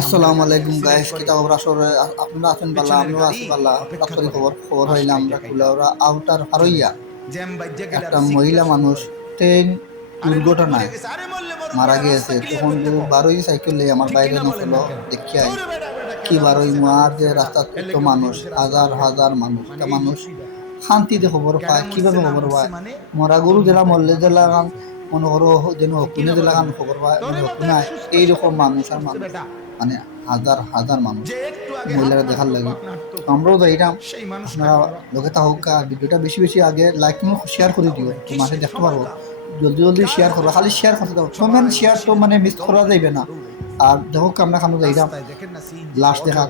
আসসালামু আলাইকুম গাইস, কিতা খবর? আসলে আপনারা আছেন বালা, আমিও আছি বালা। হঠাৎ করে খবর হইলাম আমরা কুলাউড়া আউটার হারইয়া একটা মহিলা মানুষ ট্রেন দুর্ঘটনায় মারা গিয়েছে। তখন বারোই সাইকেল নিয়ে আমার বাইরে গেছিল দেখিয়াই কি বারোই মার যে রাস্তা এত মানুষ, হাজার হাজার মানুষ, তা মানুষ শান্তিতে খবর পায়। কিভাবে খবর পায়? মরা গরু জেলা মরলে জেলা মনে করো যেন হকুনে জেলা খবর পায়, মানে হকুনায় এইরকম মানুষ আর মানুষ, মানে হাজার হাজার মানুষ মহিলারা দেখার লাগে। তো আমরাও যাইলাম। আপনারা লোকে তা হোক, ভিডিওটা বেশি বেশি আগে লাইক শেয়ার করে দিও, তো মাঠে দেখতে পারবো। জলদি জলদি শেয়ার করো, খালি শেয়ার করতে দাও, কমেন্ট শেয়ার তো মানে মিস করা যাইবে না। আর দেখো আমরা খানো যাইলাম লাস্ট দেখা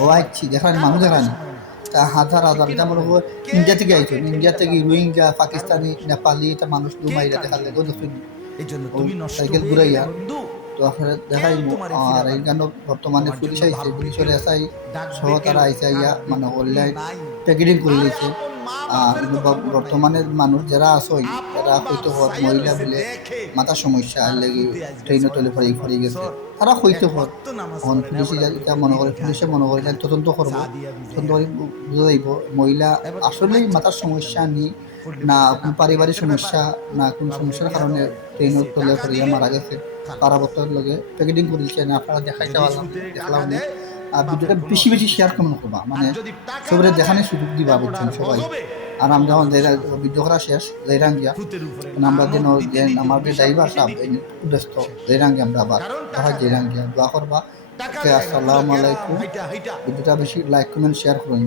হওয়াইছি, দেখানি মানুষ দেখানি হাজার হাজার, এটা মনে করো ইন্ডিয়া থেকে আইছো, ইন্ডিয়া থেকে রোহিঙ্গা, পাকিস্তানি, নেপালি, এটা মানুষ দু মাইরা দেখার লাগে দেখুন সাইকেল ঘুরাইয়া। তো আপনারা দেখাই আর এইখানে বর্তমানে পুলিশ আইছে, পুলিশের এসআই সহ তারা আইসা ইয়া মানে অনলাইন প্যাকেটিং করে দিয়েছে। আর বর্তমানে মানুষ যারা আসই তারা হয়তো হওয়ার মহিলা বলে মাথার সমস্যা আর লেগে ট্রেনে তলে ফড়ি গেছে, তারা হইতে হর এখন পুলিশে এটা মনে করে, পুলিশে মনে করে তদন্ত করবো, তদন্ত করে বুঝা যাইব মহিলা আসলেই মাথার সমস্যা নি না কোনো পারিবারিক সমস্যা না কোনো সমস্যার কারণে ট্রেনের তলে ফড়িয়া মারা গেছে। তারা বর্তমান লগে প্যাকেটিং করে দিচ্ছে না, আপনারা দেখাইতে পারলাম দেখলাম। আর ভিডিওটা বেশি বেশি শেয়ার কেমন করবা, মানে সবাই দেখানোর সুযোগ দিবা বুঝছেন সবাই। আর আমরা যখন ভিডিও করা শেষ যাইরাম গিয়া, আমরা যেন আমাদের ড্রাইভার সাহেব ব্যস্ত যাইরাম গিয়া, আমরা আবার দেখা যাইরাম গিয়া দোয়া করবা। ওকে, আসসালামু আলাইকুম। ভিডিওটা বেশি লাইক কমেন্ট শেয়ার করুন।